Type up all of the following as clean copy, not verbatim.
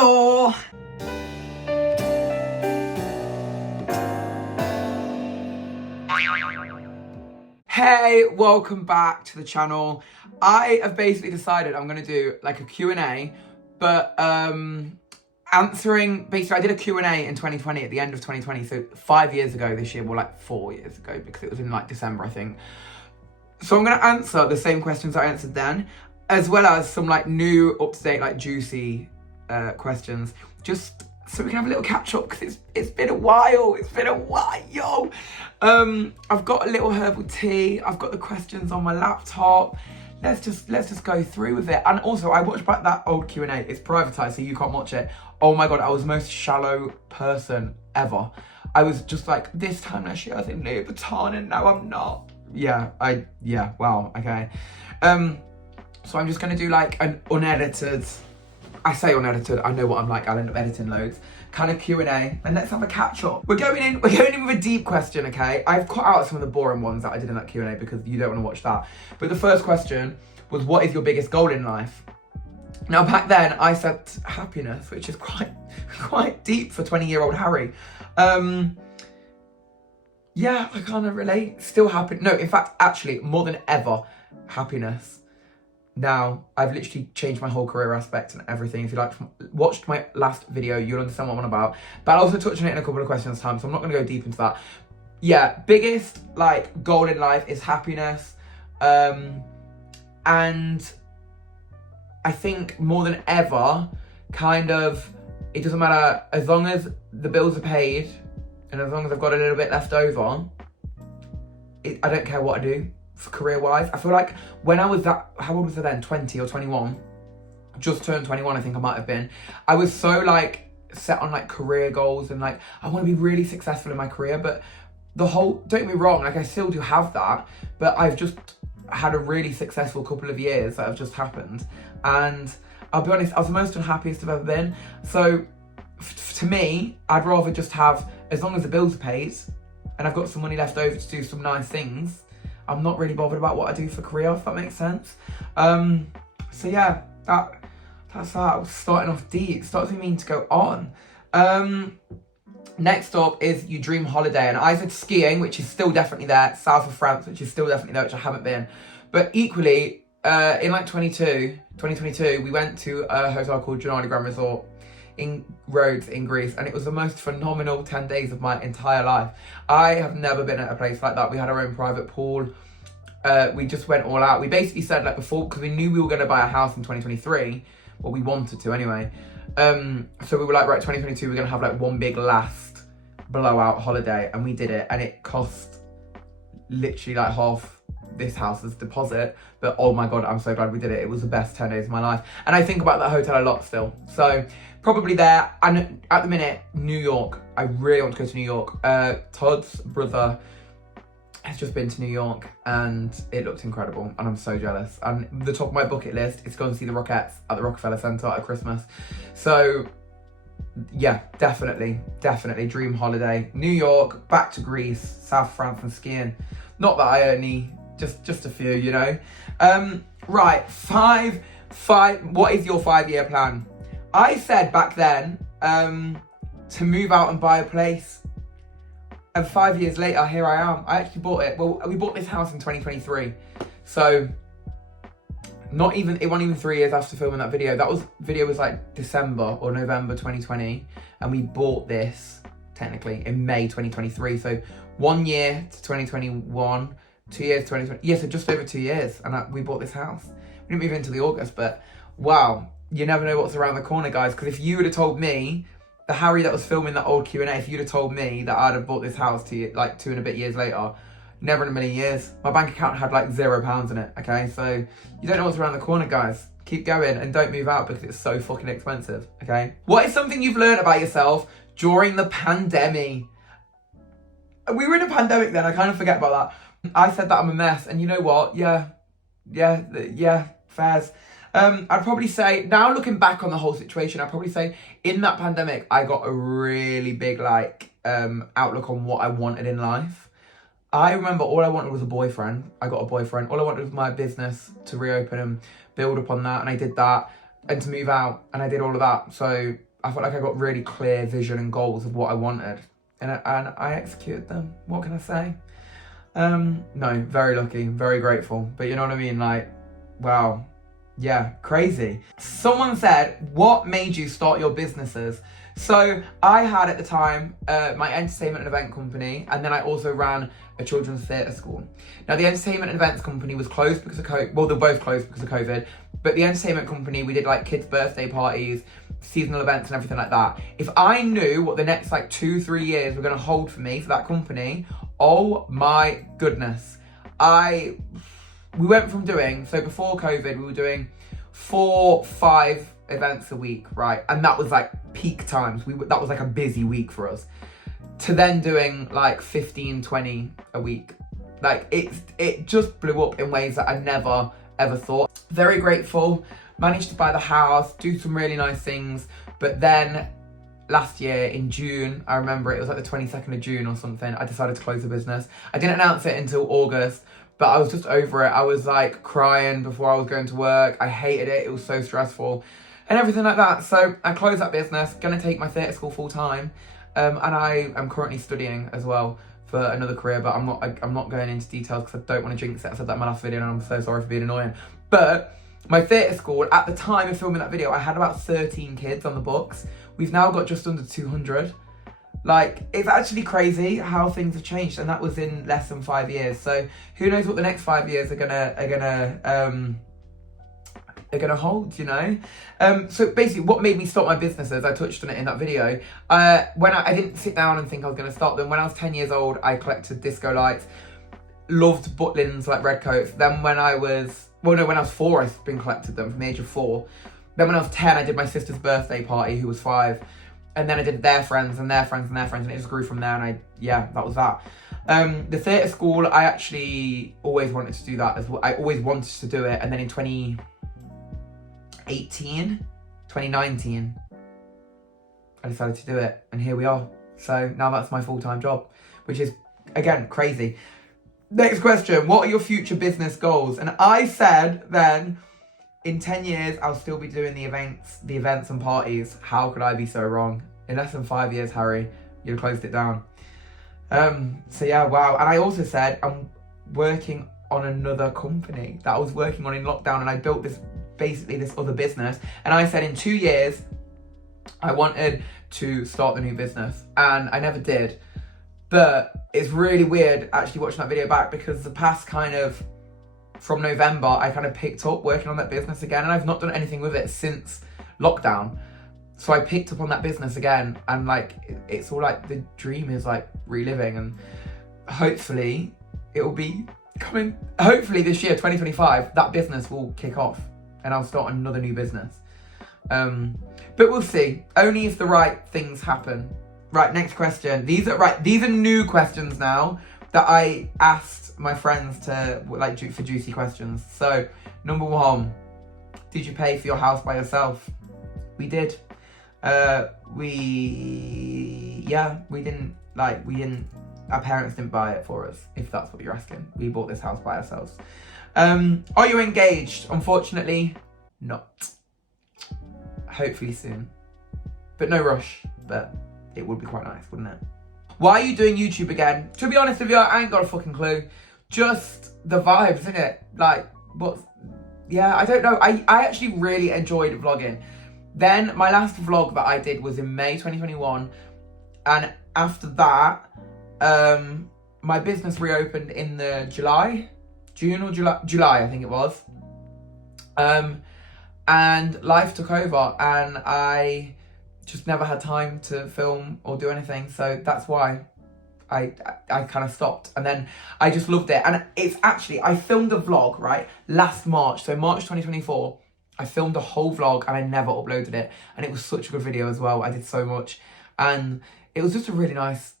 Hello! Hey, welcome back to the channel. I have basically decided I'm going to do like a Q&A, but answering, basically I did a Q&A in 2020 at the end of 2020, so 5 years ago this year, well like 4 years ago because it was in like December I think. So I'm going to answer the same questions I answered then, as well as some like new, up-to-date, like juicy questions, just so we can have a little catch up because it's been a while. I've got a little herbal tea. I've got the questions on my laptop. Let's just go through with it. And also, I watched back that old Q&A. It's privatized, so you can't watch it. Oh my god, I was the most shallow person ever. I was just like, this time last year I was in Louis Vuitton, and now I'm not. Yeah, wow, okay. So I'm just gonna do like an unedited. I say unedited, I know what I'm like, I'll end up editing loads. Kind of Q&A, and let's have a catch up. We're going in with a deep question, okay? I've cut out some of the boring ones that I did in that Q&A because you don't want to watch that. But the first question was, what is your biggest goal in life? Now back then I said happiness, which is quite deep for 20-year-old Harri. Yeah, I kind of relate. Still happy. No, in fact, actually, more than ever, happiness. Now, I've literally changed my whole career aspect and everything. If you watched my last video, you'll understand what I'm on about. But I'll also touch on it in a couple of questions time, so I'm not going to go deep into that. Yeah, biggest like goal in life is happiness. And I think more than ever, kind of, it doesn't matter, as long as the bills are paid and as long as I've got a little bit left over, I don't care what I do. Career-wise, I feel like when I was how old was I then, 20 or 21, just turned 21 I think I might have been, I was so like set on like career goals and like I want to be really successful in my career, but don't get me wrong, like I still do have that, but I've just had a really successful couple of years that have just happened, and I'll be honest, I was the most unhappiest I've ever been. So to me, I'd rather just have, as long as the bills are paid and I've got some money left over to do some nice things, I'm not really bothered about what I do for career, if that makes sense. So yeah, that's that. I was starting off deep. Starting mean to go on. Next up is your dream holiday. And I said skiing, which is still definitely there. South of France, which is still definitely there, which I haven't been. But equally, in like 2022, we went to a hotel called Gianni Grand Resort in Rhodes in Greece, and it was the most phenomenal 10 days of my entire life. I have never been at a place like that. We had our own private pool. We just went all out. We basically said like before, because we knew we were going to buy a house in 2023, well we wanted to anyway, so we were like, right, 2022 we're going to have like one big last blowout holiday, and we did it, and it cost literally like half this house's deposit, but oh my god, I'm so glad we did it. It was the best 10 days of my life, and I think about that hotel a lot still. So probably there. And at the minute, New York. I really want to go to New York. Todd's brother has just been to New York and it looked incredible, and I'm so jealous. And the top of my bucket list is going to see the Rockettes at the Rockefeller Center at Christmas. So yeah, definitely dream holiday. New York, back to Greece, South France, and skiing. Not that I only, just a few, you know. Right, five. What is your 5-year plan? I said back then to move out and buy a place, and 5 years later, here I am. I actually bought it. Well, we bought this house in 2023, so it wasn't even 3 years after filming that video. Video was like December or November 2020, and we bought this technically in May 2023. So 1 year to 2021, 2 years to 2020. Yeah, so just over 2 years, and we bought this house. We didn't move into the August, but wow. You never know what's around the corner, guys, because if you would have told me, the Harri that was filming that old Q&A, if you'd have told me that I'd have bought this house to you, like 2 and a bit years later, never in a million years. My bank account had like £0 in it, okay? So you don't know what's around the corner, guys. Keep going and don't move out because it's so fucking expensive, okay? What is something you've learned about yourself during the pandemic? We were in a pandemic then, I kind of forget about that. I said that I'm a mess, and you know what? Yeah, fairs. I'd probably say, now looking back on the whole situation, I'd probably say in that pandemic, I got a really big like outlook on what I wanted in life. I remember all I wanted was a boyfriend. I got a boyfriend. All I wanted was my business to reopen and build upon that, and I did that, and to move out, and I did all of that. So I felt like I got really clear vision and goals of what I wanted, and I executed them. What can I say? No, very lucky, very grateful. But you know what I mean? Like, wow. Yeah, crazy. Someone said, what made you start your businesses? So I had at the time my entertainment and event company, and then I also ran a children's theatre school. Now the entertainment and events company was closed because of COVID. Well, they're both closed because of COVID. But the entertainment company, we did like kids' birthday parties, seasonal events and everything like that. If I knew what the next like 2-3 years were going to hold for me for that company, oh my goodness. We went from doing, so before COVID, we were doing 4-5 events a week, right? And that was like peak times. That was like a busy week for us. To then doing like 15-20 a week. Like it just blew up in ways that I never ever thought. Very grateful, managed to buy the house, do some really nice things. But then last year in June, I remember it was like the 22nd of June or something, I decided to close the business. I didn't announce it until August, but I was just over it. I was like crying before I was going to work. I hated it. It was so stressful and everything like that. So I closed that business, gonna take my theatre school full time. And I am currently studying as well for another career, but I'm not going into details because I don't want to jinx it. I said that in my last video and I'm so sorry for being annoying. But my theatre school, at the time of filming that video, I had about 13 kids on the books. We've now got just under 200. Like, it's actually crazy how things have changed, and that was in less than 5 years. So who knows what the next 5 years are gonna hold, you know? So basically what made me start my businesses, I touched on it in that video. When I didn't sit down and think I was gonna start them. When I was 10 years old, I collected disco lights, loved butlins like red coats. Then when I was 4, I've been collected them from the age of 4. Then when I was 10, I did my sister's birthday party, who was 5. And then I did their friends and their friends and their friends, and it just grew from there, and that was that. The theatre school, I actually always wanted to do that as well. I always wanted to do it, and then in 2019, I decided to do it, and here we are. So now that's my full-time job, which is, again, crazy. Next question, what are your future business goals? And I said then, in 10 years, I'll still be doing the events and parties. How could I be so wrong? In less than 5 years, Harry, you've closed it down. So yeah, wow. And I also said I'm working on another company that I was working on in lockdown, and I built this other business. And I said in 2 years, I wanted to start the new business, and I never did. But it's really weird actually watching that video back, because the past from November, I kind of picked up working on that business again, and I've not done anything with it since lockdown. So I picked up on that business again, and like, it's all like the dream is like reliving, and hopefully it will be coming. Hopefully this year, 2025, that business will kick off and I'll start another new business. But we'll see, only if the right things happen. Right, next question. These are new questions now that I asked my friends to for juicy questions. So, number 1, did you pay for your house by yourself? We did. We didn't. Our parents didn't buy it for us, if that's what you're asking. We bought this house by ourselves. Are you engaged? Unfortunately, not. Hopefully soon, but no rush. But it would be quite nice, wouldn't it? Why are you doing YouTube again? To be honest with you, I ain't got a fucking clue. Just the vibes, innit? I don't know. I actually really enjoyed vlogging. Then my last vlog that I did was in May 2021. And after that, my business reopened in the July, I think it was. And life took over, and I just never had time to film or do anything. So that's why I kind of stopped. And then I just loved it. And it's actually, I filmed a vlog, right, last March. So March 2024, I filmed a whole vlog and I never uploaded it. And it was such a good video as well. I did so much. And it was just a really nice,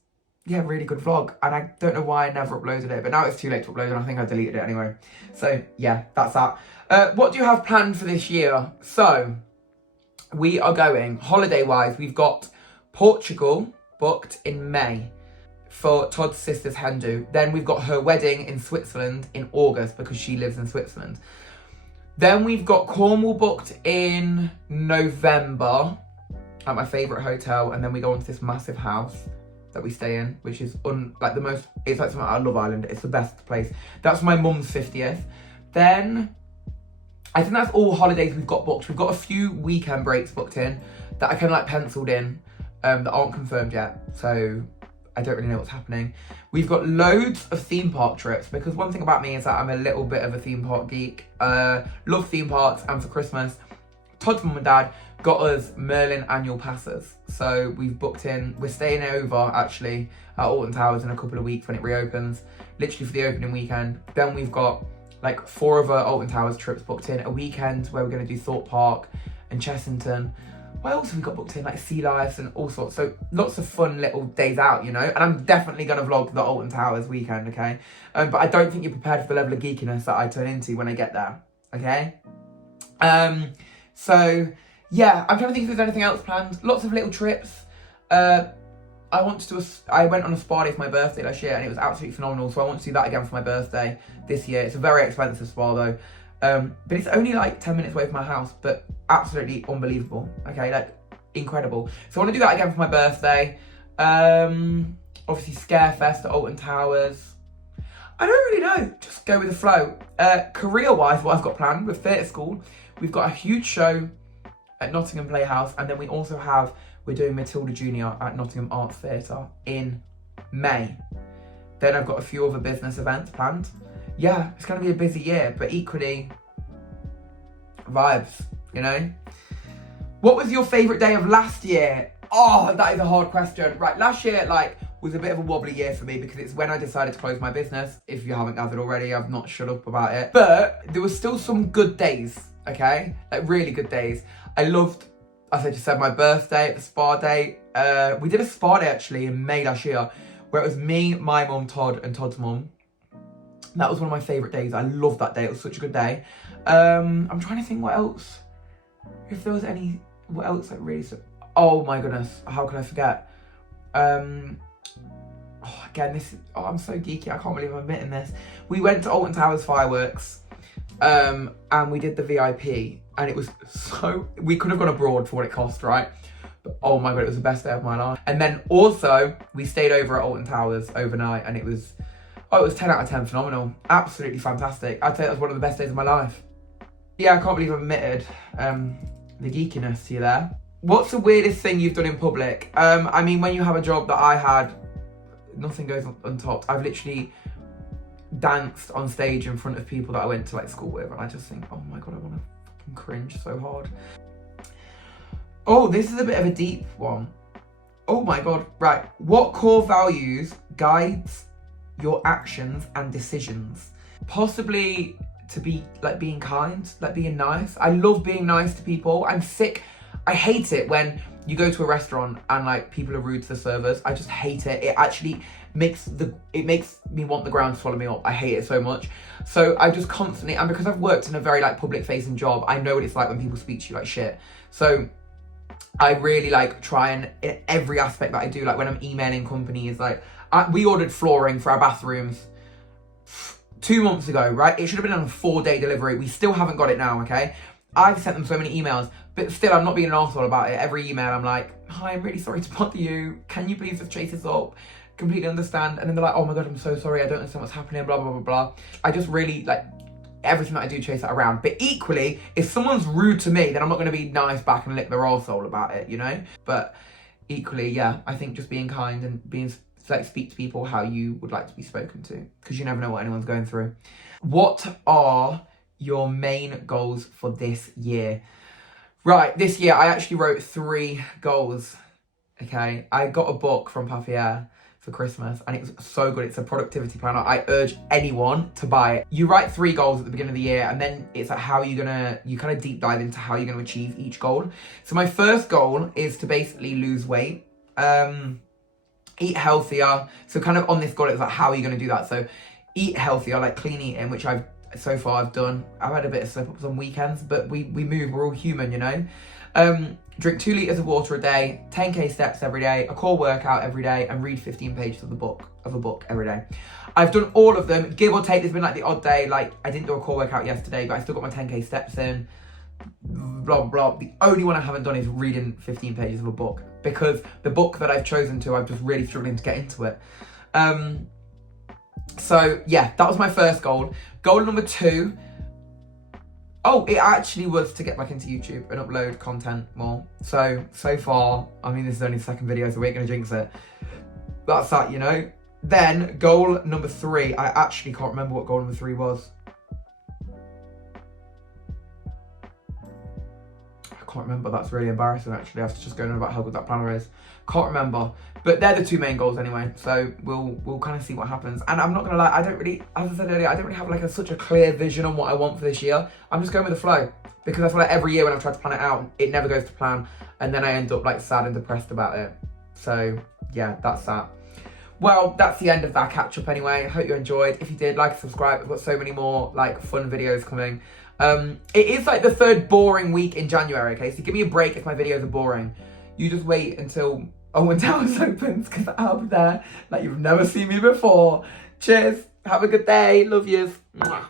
really good vlog. And I don't know why I never uploaded it, but now it's too late to upload, and I think I deleted it anyway. So yeah, that's that. What do you have planned for this year? So we are going, holiday-wise, we've got Portugal booked in May for Todd's sister's hen do. Then we've got her wedding in Switzerland in August, because she lives in Switzerland. Then we've got Cornwall booked in November. at my favourite hotel, and then we go on to this massive house that we stay in, which is it's like something out of Love Island. It's the best place. That's my mum's 50th. Then I think that's all holidays we've got booked. We've got a few weekend breaks booked in that I kind of like penciled in that aren't confirmed yet. So I don't really know what's happening. We've got loads of theme park trips, because one thing about me is that I'm a little bit of a theme park geek. Love theme parks, and for Christmas, Todd's mum and dad got us Merlin annual passes. So we've booked in, we're staying over actually at Alton Towers in a couple of weeks when it reopens, literally for the opening weekend. Then we've got like 4 other Alton Towers trips booked in, a weekend where we're going to do Thorpe Park and Chessington. What else have we got booked in? Like Sea Lives and all sorts. So lots of fun little days out, you know. And I'm definitely going to vlog the Alton Towers weekend, okay? But I don't think you're prepared for the level of geekiness that I turn into when I get there, okay? So yeah, I'm trying to think if there's anything else planned. Lots of little trips. I went on a spa day for my birthday last year, and it was absolutely phenomenal. So I want to do that again for my birthday this year. It's a very expensive spa though. But it's only like 10 minutes away from my house, but absolutely unbelievable. Okay, like incredible. So I want to do that again for my birthday. Obviously Scarefest at Alton Towers. I don't really know, just go with the flow. Career-wise, what I've got planned with theatre school, we've got a huge show at Nottingham Playhouse, and then we're doing Matilda Junior at Nottingham Arts Theatre in May. Then I've got a few other business events planned. Yeah, it's going to be a busy year, but equally vibes, you know? What was your favourite day of last year? Oh, that is a hard question. Right, last year, was a bit of a wobbly year for me, because it's when I decided to close my business. If you haven't gathered already, I've not shut up about it. But there was still some good days, okay? Like really good days. I just said my birthday at the spa day. We did a spa day actually in May last year, where it was me, my mum, Todd, and Todd's mum. That was one of my favourite days. I loved that day. It was such a good day. I'm trying to think what else. If there was what else like really. Oh my goodness, how can I forget? I'm so geeky. I can't believe I'm admitting this. We went to Alton Towers fireworks, and we did the VIP, and it was we could have gone abroad for what it cost, right? But oh my god, it was the best day of my life. And then also we stayed over at Alton Towers overnight, and it was 10 out of 10, phenomenal, absolutely fantastic. I'd say that was one of the best days of my life. Yeah, I can't believe I've admitted the geekiness to you there. What's the weirdest thing you've done in public? I mean, when you have a job that I had, nothing goes untopped. I've literally danced on stage in front of people that I went to school with, and I just think, oh my god, I want to fucking cringe so hard. Oh, this is a bit of a deep one. Oh my god, right. What core values guides your actions and decisions? Possibly to be being kind, being nice. I love being nice to people. I'm sick. I hate it when you go to a restaurant and people are rude to the servers. I just hate it. It actually makes me want the ground to swallow me up. I hate it so much. So I just constantly, and because I've worked in a very public facing job, I know what it's like when people speak to you like shit. So I really try and in every aspect that I do, when I'm emailing companies, we ordered flooring for our bathrooms 2 months ago, right? It should have been on a 4-day delivery. We still haven't got it now, okay? I've sent them so many emails, but still I'm not being an arsehole about it. Every email I'm like, hi, I'm really sorry to bother you. Can you please just chase this up? Completely understand. And then they're like, oh my god, I'm so sorry. I don't understand what's happening, blah, blah, blah, blah. I just really everything that I do, chase that around. But equally, if someone's rude to me, then I'm not going to be nice back and lick their arsehole about it, you know? But equally, yeah, I think just being kind and being speak to people how you would like to be spoken to, because you never know what anyone's going through. What are your main goals for this year? Right, this year I actually wrote 3 goals, okay? I got a book from Papier for Christmas, and it was so good. It's a productivity planner. I urge anyone to buy it. You write 3 goals at the beginning of the year, and then it's how you kind of deep dive into how you're gonna achieve each goal. So my first goal is to basically lose weight, eat healthier. So kind of on this goal, it's how are you gonna do that? So eat healthier, clean eating, which I've done. I've had a bit of slip-ups on weekends, but we move, we're all human, you know? Drink 2 litres of water a day, 10k steps every day, a core workout every day, and read 15 pages of a book every day. I've done all of them, give or take. There's been the odd day, I didn't do a core workout yesterday, but I still got my 10k steps in. blah, blah. The only one I haven't done is reading 15 pages of a book, because the book that I've chosen to, I'm just really struggling to get into it. So yeah, that was my first goal. Goal number 2, oh, it actually was to get back into YouTube and upload content more. So far, I mean, this is only the second video, so we're gonna jinx it. That's that, you know. Then goal number 3, I actually can't remember what goal number 3 was. I can't remember. That's really embarrassing, actually. I have to just go on about how good that planner is. Can't remember. But they're the 2 main goals anyway. So we'll kind of see what happens. And I'm not gonna lie, I don't really, as I said earlier, I don't really have like such a clear vision on what I want for this year. I'm just going with the flow, because I feel like every year when I've tried to plan it out, it never goes to plan, and then I end up like sad and depressed about it. So yeah, that's that. Well, that's the end of that catch up anyway. I hope you enjoyed. If you did, like and subscribe. I've got so many more like fun videos coming. It is like the 3rd boring week in January, okay? So give me a break if my videos are boring. You just wait until Owen Towers opens, because I'll be there like you've never seen me before. Cheers. Have a good day. Love yous. Mwah.